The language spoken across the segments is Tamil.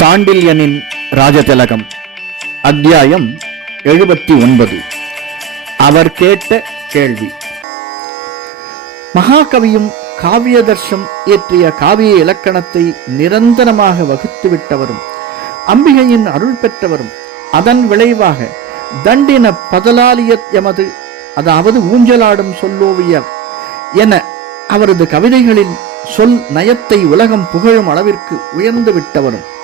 சாண்டில்யனின் ராஜதிலகம் அத்தியாயம் எழுபத்தி ஒன்பது. அவர் கேட்ட கேள்வி. மகாகவியும் காவியதர்ஷம் இயற்றிய காவிய இலக்கணத்தை நிரந்தரமாக வகுத்துவிட்டவரும் அம்பிகையின் அருள் பெற்றவரும் அதன் விளைவாக தண்டின பதலாலியத் எமது அதாவது ஊஞ்சலாடும் சொல்லோவியர் என அவரது கவிதைகளில் சொல் நயத்தை உலகம் புகழும் அளவிற்கு உயர்ந்து விட்டவரும்.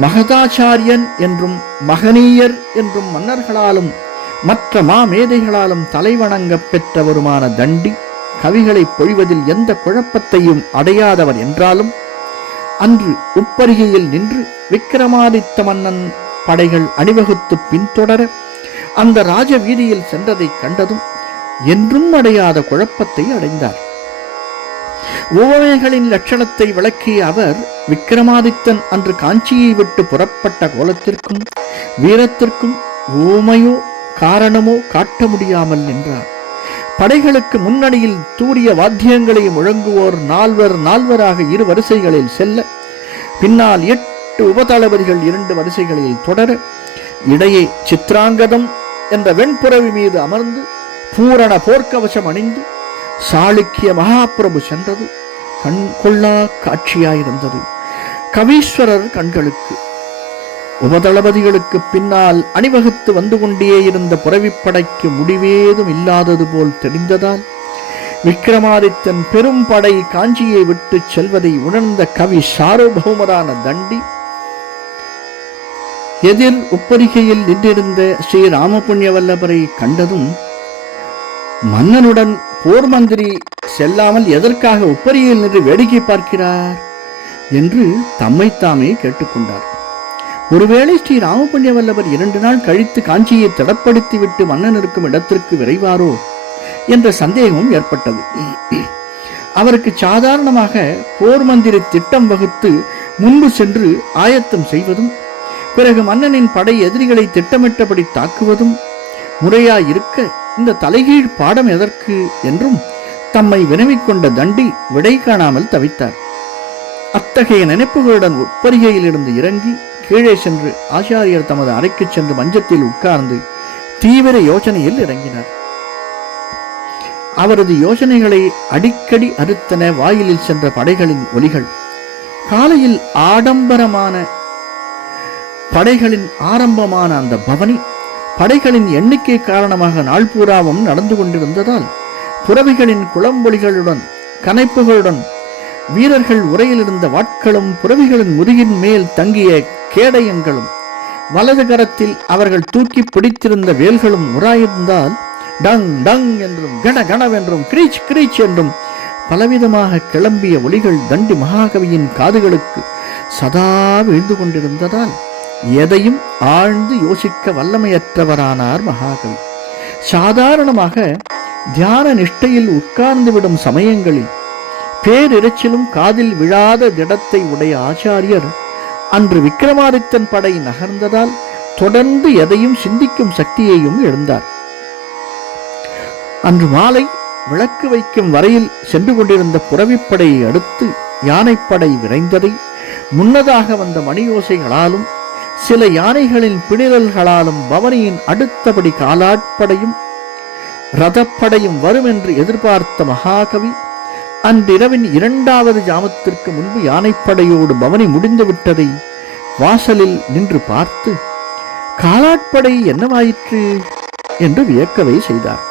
மகதாச்சாரியன் என்றும் மகனீயர் என்றும் மன்னர்களாலும் மற்ற மாமேதைகளாலும் தலைவணங்கப் பெற்றவருமான தண்டி கவிகளை பொழிவதில் எந்த குழப்பத்தையும் அடையாதவர் என்றாலும் அன்று உப்பரிகையில் நின்று விக்கிரமாதித்த மன்னன் படைகள் அணிவகுத்து பின்தொடர அந்த ராஜ வீதியில் சென்றதை கண்டதும் என்றும் அடையாத குழப்பத்தை அடைந்தார். ஓமைகளின் லட்சணத்தை விளக்கிய அவர் விக்கிரமாதித்தன் அன்று காஞ்சியை விட்டு புறப்பட்ட கோலத்திற்கும் வீரத்திற்கும் ஊமையோ காரணமோ காட்ட முடியாமல் நின்றார். படைகளுக்கு முன்னணியில் தூரிய வாத்தியங்களை முழங்குவோர் நால்வர் நால்வராக இரு வரிசைகளில் செல்ல பின்னால் எட்டு உபதளபதிகள் இரண்டு வரிசைகளில் தொடர இடையே சித்ராங்கதம் என்ற வெண்புறவி மீது அமர்ந்து பூரண போர்க்கவசம் அணிந்து சாளுக்கிய மகாபிரபு சென்றது. கண் கொள்ளா காட்சியாயிருந்தது. கவீஸ்வரர் கண்களுக்கு. உபதளபதிகளுக்கு பின்னால் அணிவகுத்து வந்து கொண்டே இருந்த புறவிப்படைக்கு முடிவேதும் இல்லாதது போல் தெரிந்ததால் விக்ரமாதித்தன் பெரும் படை காஞ்சியை விட்டு செல்வதை உணர்ந்த கவி சார்வபௌமரான தண்டி எதிர் உப்பரிகையில் நின்றிருந்த ஸ்ரீ ராமபுண்ணிய வல்லபரை கண்டதும் மன்னனுடன் போர் மந்திரி செல்லாமல் எதற்காக உப்பரியில் நின்று வேடிக்கை பார்க்கிறார் என்று தம்மைத்தாமே கேட்டுக்கொண்டார். ஒருவேளை ஸ்ரீ ராமபுண்ணிய வல்லவர் இரண்டு நாள் கழித்து காஞ்சியை திடப்படுத்திவிட்டு மன்னன் இருக்கும் இடத்திற்கு விரைவாரோ என்ற சந்தேகமும் ஏற்பட்டது. அவருக்கு சாதாரணமாக போர் மந்திரி திட்டம் வகுத்து முன்பு சென்று ஆயத்தம் செய்வதும் பிறகு மன்னனின் படை எதிரிகளை திட்டமிட்டபடி தாக்குவதும் முறையாயிருக்க இந்த தலைகீழ் பாடம் எதற்கு என்றும் தம்மை வினவிக் கொண்ட தண்டி விடை காணாமல் தவித்தார். அத்தகைய நினைப்புகளுடன் உப்பரிகையிலிருந்து இறங்கி கீழே சென்று ஆச்சாரியர் தமது அறைக்கு சென்று மஞ்சத்தில் உட்கார்ந்து தீவிர யோசனையில் இறங்கினார். அவரது யோசனைகளை அடிக்கடி அறுத்தன வாயிலில் சென்ற படைகளின் ஒலிகள். காலையில் ஆடம்பரமான படைகளின் ஆரம்பமான அந்த பவனி படைகளின் எண்ணிக்கை காரணமாக நாள் பூராவும் நடந்து கொண்டிருந்ததால் புறவிகளின் குளம்பொலிகளுடன் கனைப்புகளுடன் வீரர்கள் உரையில் இருந்த வாட்களும் புறவிகளின் முதுகின் மேல் தங்கிய கேடயங்களும் வலது கரத்தில் அவர்கள் தூக்கி பிடித்திருந்த வேல்களும் உராயிருந்தால் டங் டங் என்றும் கண கணவென்றும் கிரீச் கிரீச் என்றும் பலவிதமாக கிளம்பிய ஒலிகள் தண்டி மகாகவியின் காதுகளுக்கு சதா விழுந்து கொண்டிருந்ததால் எதையும் ஆழ்ந்து யோசிக்க வல்லமையற்றவரானார் மகாகவி. சாதாரணமாக தியான நிஷ்டையில் உட்கார்ந்துவிடும் சமயங்களில் பேரிரைச்சிலும் காதில் விழாத திடத்தை உடைய ஆச்சாரியர் அன்று விக்ரமாதித்தன் படை நகர்ந்ததால் தொடர்ந்து எதையும் சிந்திக்கும் சக்தியையும் எழுந்தார். அன்று மாலை விளக்கு வைக்கும் வரையில் சென்று கொண்டிருந்த புறவிப்படையை அடுத்து யானைப்படை விரைந்ததை முன்னதாக வந்த மணியோசைகளாலும் சில யானைகளின் பிணிரல்களாலும் பவனியின் அடுத்தபடி காலாட்படையும் ரதப்படையும் வரும் என்று எதிர்பார்த்த மகாகவி அன்றிரவின் இரண்டாவது ஜாமத்திற்கு முன்பு யானைப்படையோடு பவனி முடிந்து விட்டதை வாசலில் நின்று பார்த்து காலாட்படை என்னவாயிற்று? என்று வியக்கவே செய்தார்.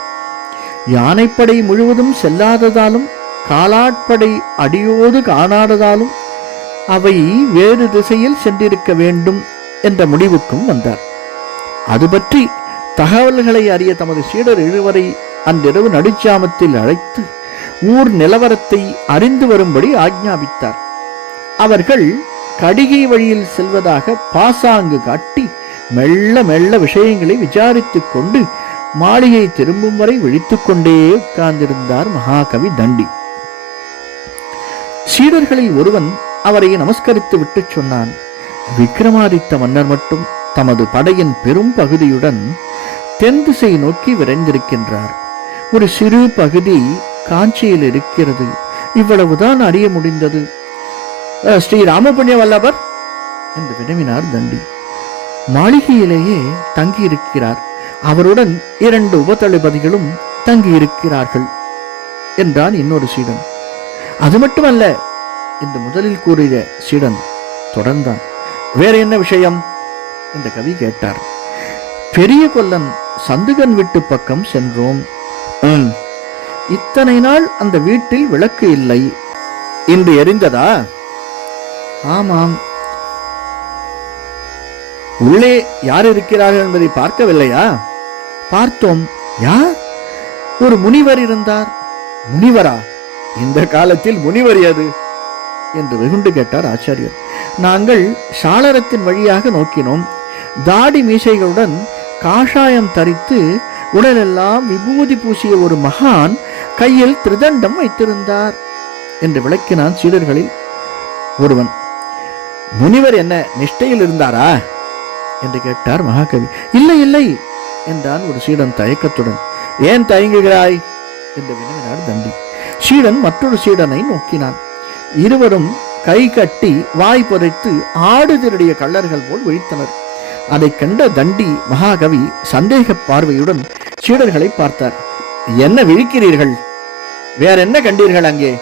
யானைப்படை முழுவதும் செல்லாததாலும் காலாட்படை அடியோடு காணாததாலும் அவை வேறு திசையில் சென்றிருக்க வேண்டும் என்ற முடிவுக்கும் வந்தார். அது பற்றி தகவல்களை அறிய தமது சீடர் இருவரை அன்றிரவு நடுச்சாமத்தில் அழைத்து ஊர் நிலவரத்தை அறிந்து வரும்படி ஆக்ஞாபித்தார் அவர்கள் கடிகை வழியில் செல்வதாக பாசாங்கு காட்டி மெல்ல மெல்ல விஷயங்களை விசாரித்துக் கொண்டு மாளிகை திரும்பும் வரை விழித்துக் கொண்டே உட்கார்ந்திருந்தார் மகாகவி தண்டி. சீடர்களில் ஒருவன் அவரை நமஸ்கரித்து விட்டு சொன்னான். விக்ரமாதித்த மன்னர் மட்டும் தமது படையின் பெரும் பகுதியுடன் தென் திசை நோக்கி விரைந்திருக்கின்றார். ஒரு சிறு பகுதி காஞ்சியில் இருக்கிறது. இவ்வளவுதான் அறிய முடிந்தது. ஸ்ரீ ராமபுண்ணிய வல்லவர் என்று வினவினார் தண்டி மாளிகையிலேயே தங்கியிருக்கிறார். அவருடன் இரண்டு உபதளபதிகளும் தங்கியிருக்கிறார்கள் என்றான் இன்னொரு சீடன். அது மட்டுமல்ல என்று முதலில் கூறிய சீடன் தொடர்ந்தான். வேற என்ன விஷயம்? என்று கவி கேட்டார். பெரிய கொல்லன் சந்துகன் வீட்டு பக்கம் சென்றோம். இத்தனை நாள் அந்த வீட்டில் விளக்கு இல்லை. இன்று எரிந்ததா? ஆமாம். உள்ளே யார் இருக்கிறார்கள் என்பதை பார்க்கவில்லையா? பார்த்தோம். யார்? ஒரு முனிவர் இருந்தார். முனிவரா? இந்த காலத்தில் முனிவர் எது? என்று வெகுண்டு கேட்டார் ஆச்சாரியர். நாங்கள் சாளரத்தின் வழியாக நோக்கினோம். தாடி மீசைகளுடன் காஷாயம் தரித்து உடலெல்லாம் விபூதி பூசிய ஒரு மகான் கையில் திரிதண்டம் வைத்திருந்தார் என்று விளக்கினான் சீடர்களில் ஒருவன். முனிவர் என்ன நிஷ்டையில் இருந்தாரா? என்று கேட்டார் மகாகவி. இல்லை இல்லை என்றான் ஒரு சீடன் தயக்கத்துடன். ஏன் தயங்குகிறாய்? என்று வினவினார் தண்டி. சீடன் மற்றொரு சீடனை நோக்கினான். இருவரும் கை கட்டி வாய் புதைத்து ஆடு திருடிய கள்ளர்கள் போல் விழித்தனர். அதைக் கண்ட தண்டி மகாகவி சந்தேக பார்வையுடன் சீடர்களை பார்த்தார். என்ன விழிக்கிறீர்கள்? வேற என்ன கண்டீர்கள் அங்கே?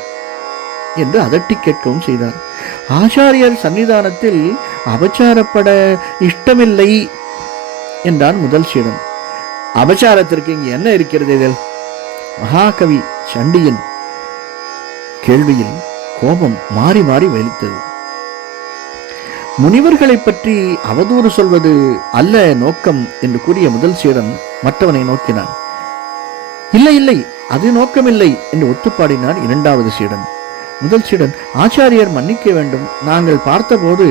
என்று அதட்டி கேட்கவும் செய்தார். ஆச்சாரியர் சன்னிதானத்தில் அபச்சாரப்பட இஷ்டமில்லை என்றான் முதல் சீடன். அபச்சாரத்திற்கு இங்கு என்ன இருக்கிறது இதில்? மகாகவி சண்டியின் கேள்வியில் கோபம் மாறி மாறி வலித்தது முனிவர்களை பற்றி அவதூறு சொல்வது அல்ல நோக்கம் என்று கூறிய முதல் சீடன் மற்றவனை நோக்கினான். இல்லை இல்லை அது நோக்கமில்லை என்று ஒத்துப்பாடினான் இரண்டாவது சீடன் முதல் சீடன் ஆச்சாரியர் மன்னிக்க வேண்டும். நாங்கள் பார்த்தபோது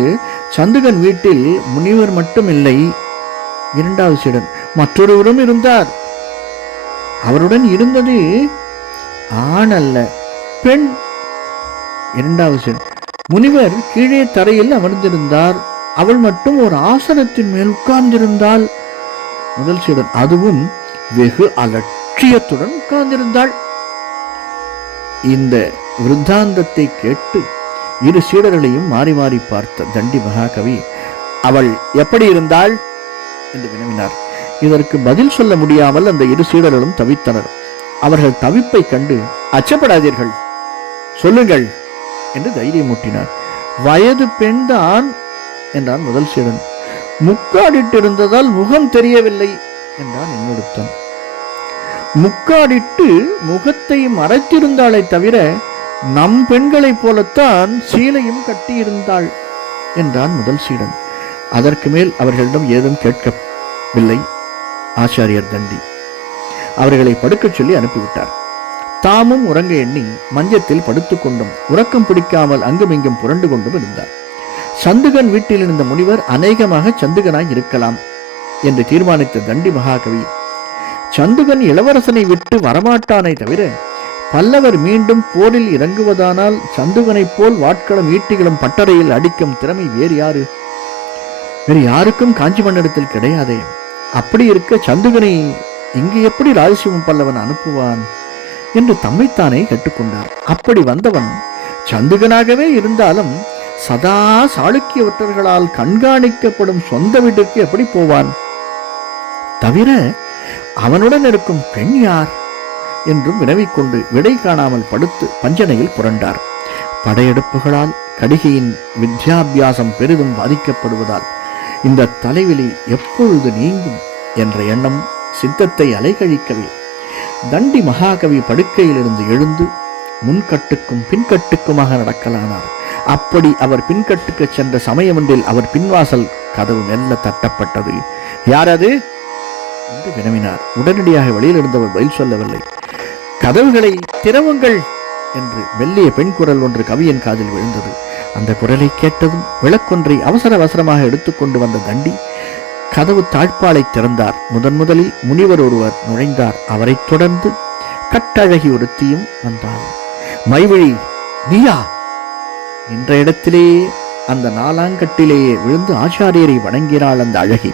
சந்துகன் வீட்டில் முனிவர் மட்டும் இல்லை இரண்டாவது சீடன் மற்றொருவரும் இருந்தார். அவருடன் இருந்தது ஆண் அல்ல பெண். இரண்டாவது சீடன் முனிவர் கீழே தரையில் அமர்ந்திருந்தார். அவள் மட்டும் ஒரு ஆசனத்தின் மேல் உட்கார்ந்திருந்தாள். முதல் சீடன் அதுவும் வெகு அலட்சியத்துடன் உட்கார்ந்திருந்தாள். இந்த விருத்தாந்தத்தை கேட்டு இரு சீடர்களையும் மாறி மாறி பார்த்த தண்டி மகாகவி அவள் எப்படி இருந்தாள்? என்று வினவினார். இதற்கு பதில் சொல்ல முடியாமல் அந்த இரு சீடர்களும் தவித்தனர். அவர்கள் தவிப்பை கண்டு அச்சப்படாதீர்கள். சொல்லுங்கள். என்று தைரியமூட்டினார் வயது பெண்தான் என்றான் முதல் சீடன் முக்காடிட்டிருந்ததால் முகம் தெரியவில்லை என்றான் இன்னொருத்தன் முக்காடிட்டு முகத்தை மறைத்திருந்தாளே தவிர நம் பெண்களைப் போலத்தான் சீலையும் கட்டியிருந்தாள் என்றான் முதல் சீடன் அதற்கு மேல் அவர்களிடம் ஏதும் கேட்கவில்லை ஆச்சாரியர் தண்டி. அவர்களை படுக்கச் சொல்லி அனுப்பிவிட்டார். தாமும் உறங்க எண்ணி மஞ்சத்தில் படுத்துக் கொண்டும் உறக்கம் பிடிக்காமல் அங்குமிங்கும் புரண்டு கொண்டும் இருந்தார் சந்துகன் வீட்டில் இருந்த முனிவர் அநேகமாக சந்துகனாய் இருக்கலாம் என்று தீர்மானித்த தண்டி மகாகவி சந்துகன் இளவரசனை விட்டு வரமாட்டானே தவிர பல்லவர் மீண்டும் போரில் இறங்குவதானால் சந்துகனைப் போல் வாட்களும் ஈட்டிகளும் பட்டறையில் அடிக்கும் திறமை வேறு யாரு? வேறு யாருக்கும் காஞ்சி மன்னிடத்தில் கிடையாதே. அப்படி இருக்க சந்துகனை இங்கு எப்படி ராஜசிவம் பல்லவன் அனுப்புவான்? என்று தம்மைத்தானே கேட்டுக்கொண்டார். அப்படி வந்தவன் சந்துகனாகவே இருந்தாலும் சதா சாளுக்கியவற்றர்களால் கண்காணிக்கப்படும் சொந்த வீட்டிற்கு எப்படி போவான்? தவிர அவனுடன் இருக்கும் பெண் யார்? என்றும் வினவிக்கொண்டு விடை காணாமல் படுத்து பஞ்சனையில் புரண்டார். படையெடுப்புகளால் கடிகையின் வித்யாபியாசம் பெரிதும் பாதிக்கப்படுவதால் இந்த தலைவிலி எப்பொழுது நீங்கும் என்ற எண்ணம் சித்தத்தை அலைகழிக்கவே தண்டி மகாகவி படுக்கையிலிருந்து எழுந்து முன்கட்டுக்கும் பின்கட்டுக்குமாக நடக்கலானார். அப்படி அவர் பின்கட்டுக்கு சென்ற சமயம் ஒன்றில் அவர் பின்வாசல் கதவு மெல்ல தட்டப்பட்டது. யார் அது என்று வினவினார். உடனடியாக வெளியில் இருந்தவர் பதில் சொல்லவில்லை. கதவுகளை திறவுங்கள் என்று மெல்லிய பெண் குரல் ஒன்று கவியின் காதில் விழுந்தது. அந்த குரலை கேட்டதும் விளக்கொன்றை அவசர அவசரமாக எடுத்துக்கொண்டு வந்த தண்டி கதவு தாழ்பாலை திறந்தார். முதன் முதலில் முனிவர் ஒருவர் நுழைந்தார். அவரைத் தொடர்ந்து கட்டழகி ஒருத்தியும் வந்தாள். மைவழி நீயா? என்ற இடத்திலேயே அந்த நாலாங்கட்டிலேயே விழுந்து ஆச்சாரியரை வணங்கினாள் அந்த அழகி.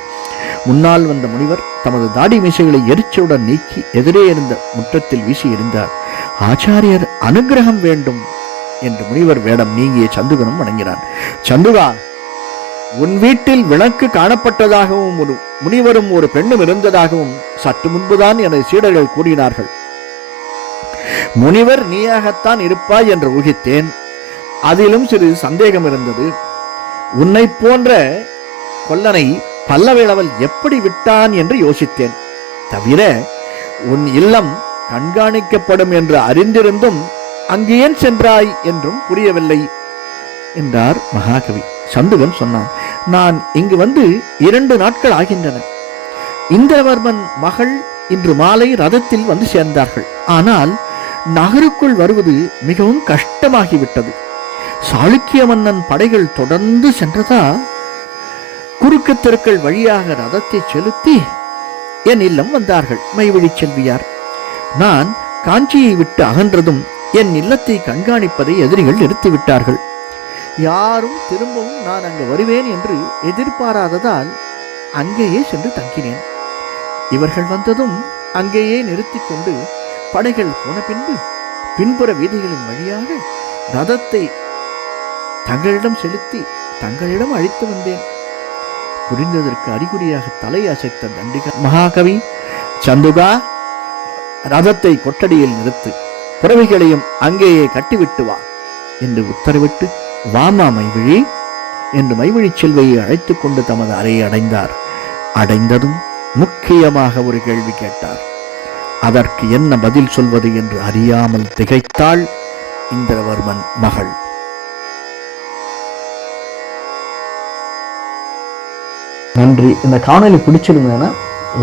முன்னால் வந்த முனிவர் தமது தாடி மீசைகளை எரிச்சலுடன் நீக்கி எதிரே இருந்த முற்றத்தில் வீசி எறிந்தார். ஆச்சாரியர் அனுக்கிரகம் வேண்டும் என்று முனிவர் வேடம் நீங்கிய சந்துகனும் வணங்கினான். சந்துகா உன் வீட்டில் விளக்கு காணப்பட்டதாகவும் ஒரு முனிவரும் ஒரு பெண்ணும் இருந்ததாகவும் சற்று முன்புதான் எனது சீடர்கள் கூறினார்கள். முனிவர் நீயாகத்தான் இருப்பாய் என்று ஊகித்தேன். அதிலும் சிறு சந்தேகம் இருந்தது. உன்னை போன்ற கொல்லனை பல்லவேளவல் எப்படி விட்டான் என்று யோசித்தேன். தவிர உன் இல்லம் கண்காணிக்கப்படும் என்று அறிந்திருந்தும் அங்கு ஏன் சென்றாய் என்றும் புரியவில்லை என்றார் மகாகவி. சந்துகன் சொன்னான் நான் இங்கு வந்து இரண்டு நாட்கள் ஆகின்றன. இந்திரவர்மன் மகள் இன்று மாலை ரதத்தில் வந்து சேர்ந்தார்கள். ஆனால் நகருக்குள் வருவது மிகவும் கஷ்டமாகிவிட்டது. சாளுக்கிய மன்னன் படைகள் தொடர்ந்து சென்றதா? குறுக்கு தெருக்கள் வழியாக ரதத்தை செலுத்தி என் இல்லம் வந்தார்கள் மைவழி செல்வியார். நான் காஞ்சியை விட்டு அகன்றதும் என் இல்லத்தை கண்காணிப்பதை எதிரிகள் நிறுத்திவிட்டார்கள். யாரும் திரும்பவும் நான் அங்கு வருவேன் என்று எதிர்பாராததால் அங்கேயே சென்று தங்கினேன். இவர்கள் வந்ததும் அங்கேயே நிறுத்திக் கொண்டு படைகள் போன பின்பு பின்புற வீதிகளின் வழியாக ரதத்தை தங்களிடம் செலுத்தி தங்களிடம் அழைத்து வந்தேன். புரிந்ததற்கு அறிகுறியாக தலை அசைத்த தண்டிகா மகாகவி சந்துகா ரதத்தை கொட்டடியில் நிறுத்து. புறவிகளையும் அங்கேயே கட்டிவிட்டு வா என்று உத்தரவிட்டு வாமா மைவிழி என்று மைவிழி செல்வையை அழைத்து கொண்டு தமது அறையை அடைந்தார். அடைந்ததும் முக்கியமாக ஒரு கேள்வி கேட்டார். அதற்கு என்ன பதில் சொல்வது என்று அறியாமல் திகைத்தாள் இந்திரவர்மன் மகள். நன்றி. இந்த காணொலி பிடிச்சிருந்ததுன்னா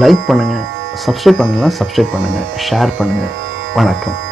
லைக் பண்ணுங்கள் சப்ஸ்கிரைப் பண்ணலாம் சப்ஸ்கிரைப் பண்ணுங்கள் ஷேர் பண்ணுங்கள் வணக்கம்.